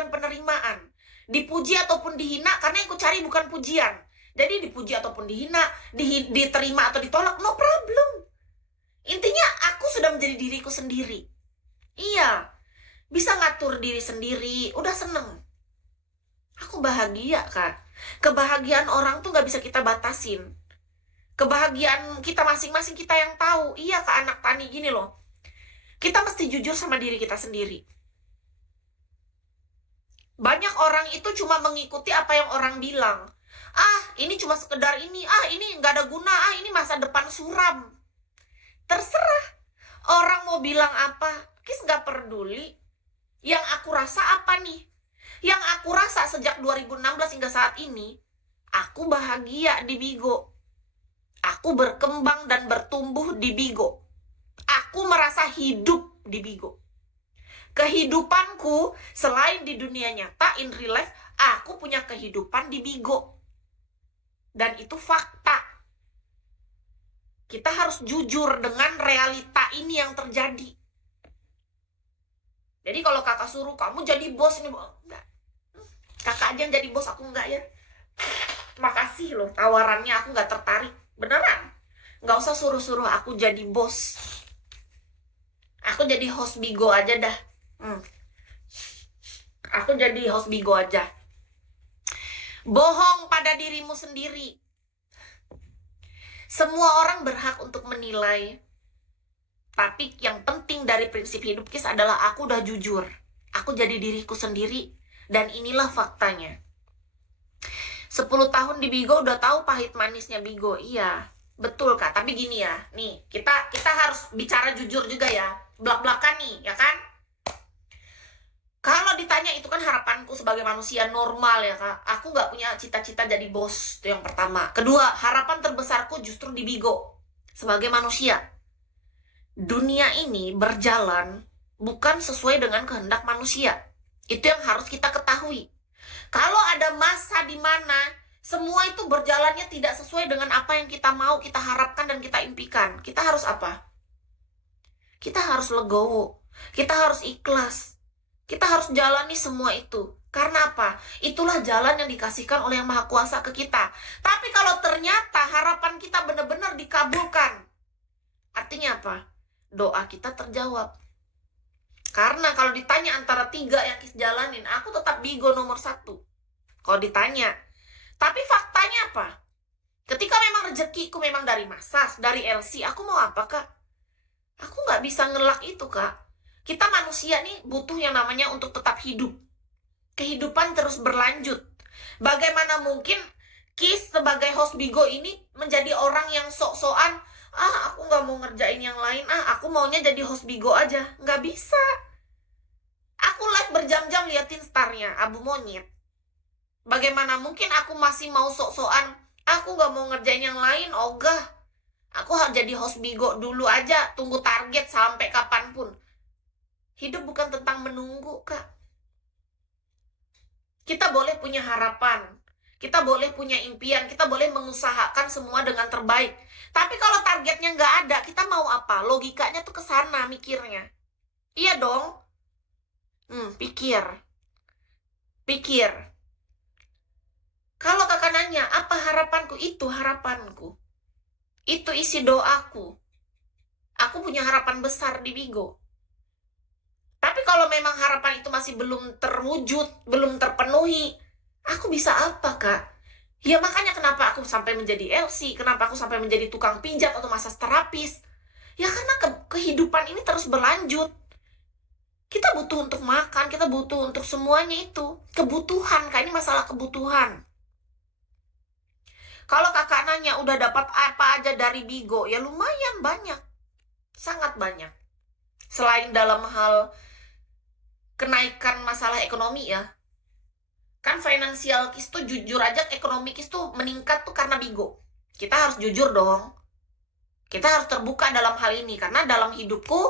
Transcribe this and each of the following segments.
bukan penerimaan. Dipuji ataupun dihina, karena yang ku cari bukan pujian. Jadi dipuji ataupun dihina, diterima atau ditolak, no problem. Intinya aku sudah menjadi diriku sendiri. Iya, bisa ngatur diri sendiri, udah seneng. Aku bahagia, Kak. Kebahagiaan orang tuh gak bisa kita batasin. Kebahagiaan kita masing-masing kita yang tahu. Iya, Kak, anak tani gini loh. Kita mesti jujur sama diri kita sendiri. Banyak orang itu cuma mengikuti apa yang orang bilang. Ah, ini cuma sekedar ini. Ah, ini nggak ada guna. Ah, ini masa depan suram. Terserah. Orang mau bilang apa, Kis nggak peduli. Yang aku rasa apa nih? Yang aku rasa sejak 2016 hingga saat ini, aku bahagia di Bigo. Aku berkembang dan bertumbuh di Bigo. Aku merasa hidup di Bigo. Kehidupanku selain di dunia nyata, in real life, aku punya kehidupan di Bigo. Dan itu fakta. Kita harus jujur dengan realita ini yang terjadi. Jadi kalau kakak suruh, kamu jadi bos nih, enggak. Kakak aja yang jadi bos, aku enggak ya. Makasih loh tawarannya, aku enggak tertarik. Beneran. Enggak usah suruh-suruh aku jadi bos. Aku jadi host Bigo aja dah. Aku jadi host Bigo aja. Bohong pada dirimu sendiri. Semua orang berhak untuk menilai. Tapi yang penting dari prinsip hidup Kis adalah aku udah jujur. Aku jadi diriku sendiri. Dan inilah faktanya. 10 tahun di Bigo udah tahu pahit manisnya Bigo. Iya, betul Kak. Tapi gini ya, nih kita harus bicara jujur juga ya. Belak-belakan nih, ya kan? Kalau ditanya itu kan harapanku sebagai manusia normal ya Kak. Aku nggak punya cita-cita jadi bos, itu yang pertama. Kedua, harapan terbesarku justru di Bigo. Sebagai manusia. Dunia ini berjalan bukan sesuai dengan kehendak manusia. Itu yang harus kita ketahui. Kalau ada masa di mana semua itu berjalannya tidak sesuai dengan apa yang kita mau, kita harapkan dan kita impikan. Kita harus apa? Kita harus legowo. Kita harus ikhlas. Kita harus jalani semua itu. Karena apa? Itulah jalan yang dikasihkan oleh Yang Maha Kuasa ke kita. Tapi kalau ternyata harapan kita benar-benar dikabulkan, artinya apa? Doa kita terjawab. Karena kalau ditanya antara 3 yang Kis jalanin, aku tetap Bigo nomor 1. Kalau ditanya. Tapi faktanya apa? Ketika memang rezekiku memang dari Masas, dari LC, aku mau apa Kak? Aku nggak bisa ngelak itu Kak. Kita manusia nih butuh yang namanya untuk tetap hidup. Kehidupan terus berlanjut. Bagaimana mungkin Kis sebagai host Bigo ini menjadi orang yang sok-sokan, aku nggak mau ngerjain yang lain, aku maunya jadi host Bigo aja. Nggak bisa. Aku live berjam-jam liatin starnya, Abu Monyet. Bagaimana mungkin aku masih mau sok-sokan, aku nggak mau ngerjain yang lain, ogah. Aku harus jadi host Bigo dulu aja, tunggu target sampai kapanpun. Hidup bukan tentang menunggu, Kak. Kita boleh punya harapan, kita boleh punya impian, kita boleh mengusahakan semua dengan terbaik. Tapi kalau targetnya nggak ada, kita mau apa? Logikanya tuh kesana mikirnya. Iya dong? Pikir. Kalau kakak nanya, apa harapanku? Itu harapanku. Itu isi doaku. Aku punya harapan besar di Bigo. Tapi kalau memang harapan itu masih belum terwujud, belum terpenuhi, aku bisa apa, Kak? Ya makanya kenapa aku sampai menjadi LC, kenapa aku sampai menjadi tukang pijat atau massage terapis. Ya karena kehidupan ini terus berlanjut. Kita butuh untuk makan, kita butuh untuk semuanya itu. Kebutuhan, Kak, ini masalah kebutuhan. Kalau kakak nanya udah dapat apa aja dari Bigo, ya lumayan banyak. Sangat banyak. Selain dalam hal kenaikan masalah ekonomi ya. Kan finansial Kis tuh jujur aja, ekonomi Kis tuh meningkat tuh karena Bigo. Kita harus jujur dong. Kita harus terbuka dalam hal ini. Karena dalam hidupku,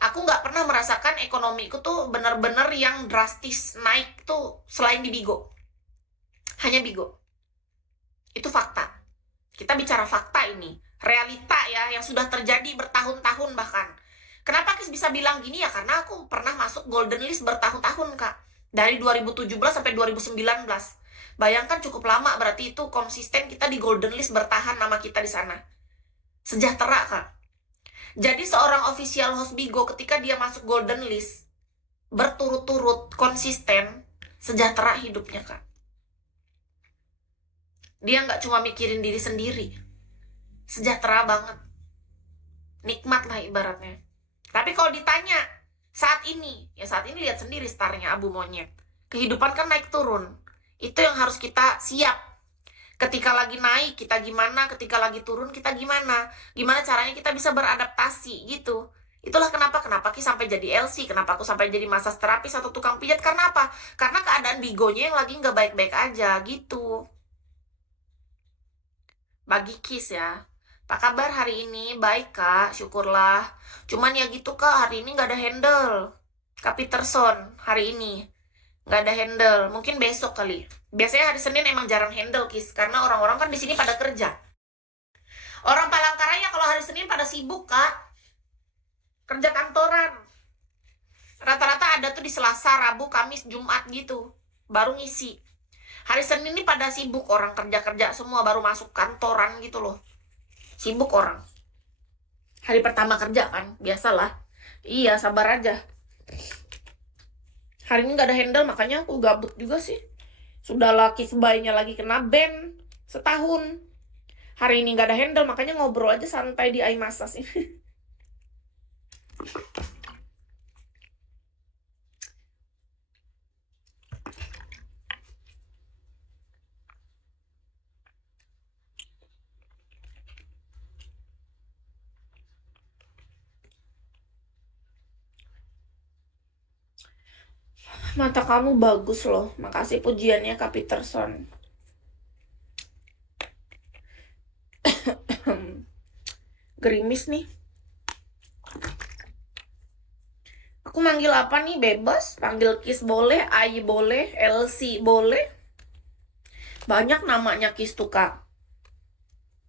aku nggak pernah merasakan ekonomiku tuh bener-bener yang drastis naik tuh selain di Bigo. Hanya Bigo. Itu fakta. Kita bicara fakta ini. Realita ya, yang sudah terjadi bertahun-tahun bahkan. Kenapa Kis bisa bilang gini ya? Karena aku pernah masuk golden list bertahun-tahun, Kak. Dari 2017 sampai 2019. Bayangkan cukup lama, berarti itu konsisten kita di golden list, bertahan nama kita di sana. Sejahtera, Kak. Jadi seorang official host Bigo ketika dia masuk golden list, berturut-turut, konsisten, sejahtera hidupnya, Kak. Dia nggak cuma mikirin diri sendiri. Sejahtera banget. Nikmat lah ibaratnya. Tapi kalau ditanya, saat ini lihat sendiri starnya Abu Monyet. Kehidupan kan naik turun. Itu yang harus kita siap. Ketika lagi naik, kita gimana. Ketika lagi turun, kita gimana. Gimana caranya kita bisa beradaptasi gitu. Itulah kenapa Ki sampai jadi LC. Kenapa aku sampai jadi massage terapis atau tukang pijat. Karena apa? Karena keadaan Bigonya yang lagi nggak baik-baik aja gitu. Bagi Kis ya. Apa kabar hari ini? Baik, Kak. Syukurlah. Cuman ya gitu, Kak. Hari ini nggak ada handle. Kak Peterson hari ini. Nggak ada handle. Mungkin besok kali. Biasanya hari Senin emang jarang handle, Kis. Karena orang-orang kan di sini pada kerja. Orang Palangkaraya kalau hari Senin pada sibuk, Kak. Kerja kantoran. Rata-rata ada tuh di Selasa, Rabu, Kamis, Jumat gitu. Baru ngisi. Hari Senin ini pada sibuk. Orang kerja-kerja semua baru masuk kantoran gitu loh. Sibuk orang. Hari pertama kerja kan, biasalah. Iya, sabar aja. Hari ini nggak ada handle, makanya aku gabut juga sih. Sudah laki sebaiknya lagi kena ban setahun. Hari ini nggak ada handle, makanya ngobrol aja santai di iMassage ini. Mata kamu bagus loh. Makasih pujiannya, Kak Peterson. Gerimis nih. Aku manggil apa nih? Bebas. Panggil Kis boleh, Ai boleh, LC boleh. Banyak namanya Kis tuh, Kak.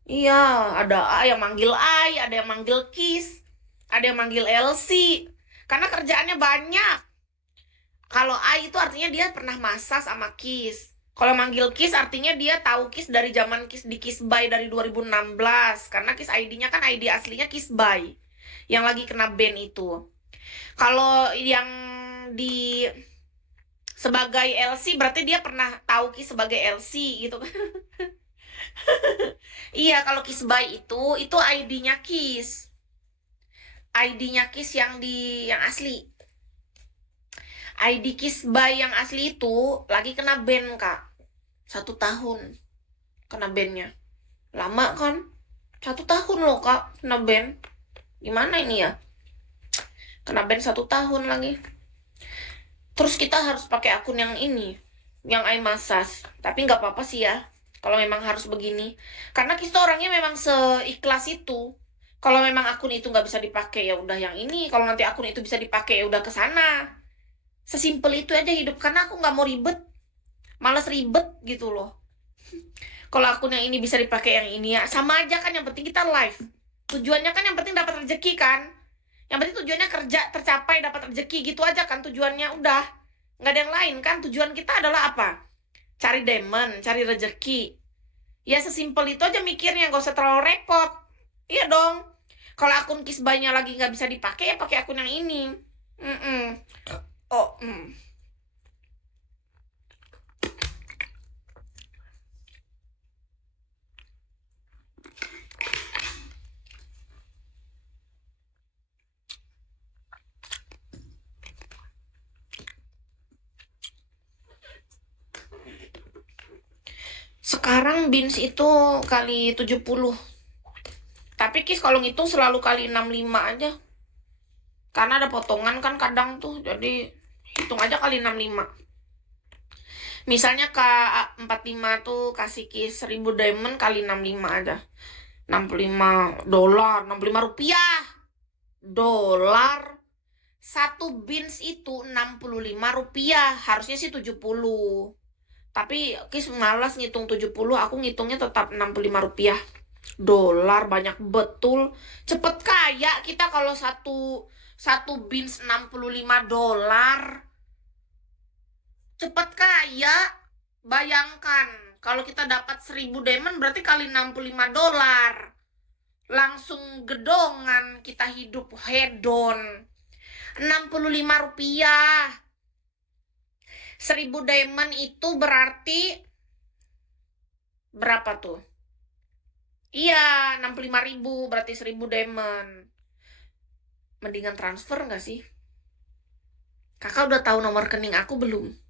Iya, ada A yang manggil Ai, ada yang manggil Kis, ada yang manggil LC. Karena kerjaannya banyak. Kalau Ai itu artinya dia pernah masak sama Kis. Kalau manggil Kis artinya dia tahu Kis dari zaman Kis di Kisby dari 2016. Karena Kis ID-nya kan ID aslinya Kisby. Yang lagi kena ban itu. Kalau yang di sebagai LC berarti dia pernah tahu Kis sebagai LC gitu kan. Iya, kalau Kisby itu ID-nya Kis. ID-nya Kis yang asli. ID Kisby yang asli itu lagi kena ban, Kak. 1 tahun kena ban-nya. Lama kan? 1 tahun loh, Kak, kena ban. Gimana ini ya? Kena ban 1 tahun lagi. Terus kita harus pakai akun yang ini, yang iMassage. Tapi nggak apa-apa sih ya, kalau memang harus begini. Karena kita orangnya memang seikhlas itu. Kalau memang akun itu nggak bisa dipakai, ya udah yang ini. Kalau nanti akun itu bisa dipakai, ya udah ke sana. Sesimpel itu aja hidup, karena aku nggak mau ribet. Males ribet gitu loh. Kalau akun yang ini bisa dipakai yang ini, ya sama aja kan, yang penting kita live. Tujuannya kan yang penting dapat rezeki kan. Yang penting tujuannya kerja, tercapai, dapat rezeki, gitu aja kan tujuannya, udah. Nggak ada yang lain kan, tujuan kita adalah apa? Cari diamond, cari rezeki. Ya sesimpel itu aja mikirnya, nggak usah terlalu repot. Iya dong. Kalau akun Kisby-nya lagi nggak bisa dipakai, ya pakai akun yang ini. Sekarang bins itu kali 70. Tapi Kis kalau ngitung selalu kali 65 aja. Karena ada potongan kan kadang tuh, jadi hitung aja kali 65. Misalnya K45 tuh kasih Kis 1000 diamond kali 65 aja. 65 dolar, 65 rupiah. Dolar. 1 bins itu 65 rupiah. Harusnya sih 70. Tapi Kis malas ngitung 70, aku ngitungnya tetap 65 rupiah. Dolar banyak betul. Cepet kaya kita kalau satu bins 65 dolar. Cepat kaya. Bayangkan, kalau kita dapat 1000 diamond berarti kali $65. Langsung gedongan kita hidup hedon. Rp65. 1000 diamond itu berarti berapa tuh? Iya, 65.000 berarti 1000 diamond. Mendingan transfer nggak sih? Kakak udah tahu nomor rekening aku belum?